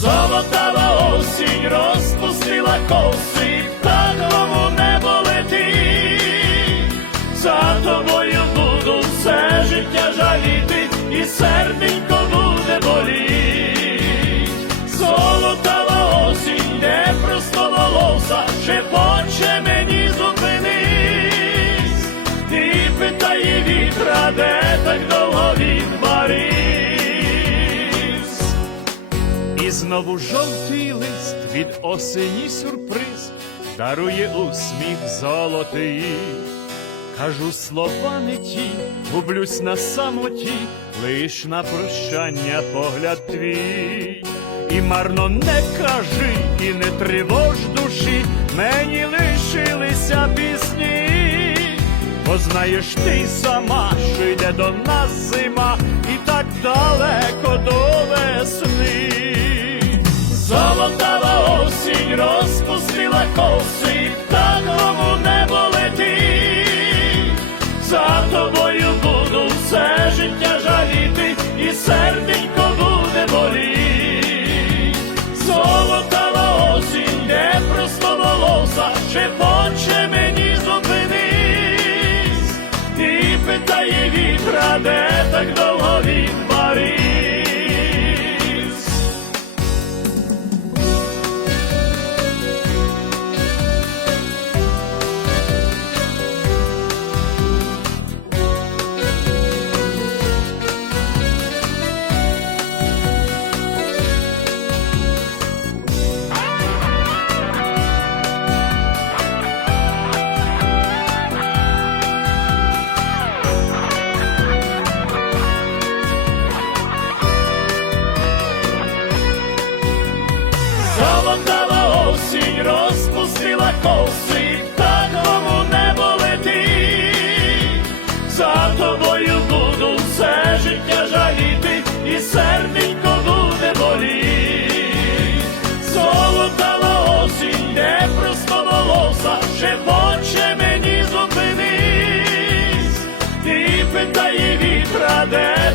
Золотава осінь розпустила коси, птахом у небо летить. За тобою буду все життя жаліти, і серденько буде боліть. Золотава осінь, не просто волоса, шепоче мені зупинись. Ти питає вітра, де знову жовтий лист від осені сюрприз дарує усміх золотий. Кажу слова не ті, гублюсь на самоті, лиш на прощання погляд твій. І марно не кажи, і не тривож душі, мені лишилися пісні. Бо знаєш ти сама, що йде до нас зима, і так далеко до розпустила коси, птахом у небо летить. За тобою буду все життя жаліти, і серденько буде боліть. Золотава осінь, не просто волоса, шепоче мені зупинись. І питає вітра, де так довго все життя жаліти, і серденько буде боліть. Золотава осінь, не просто волоса, шепоче мені зупинись. ти питає вітра, де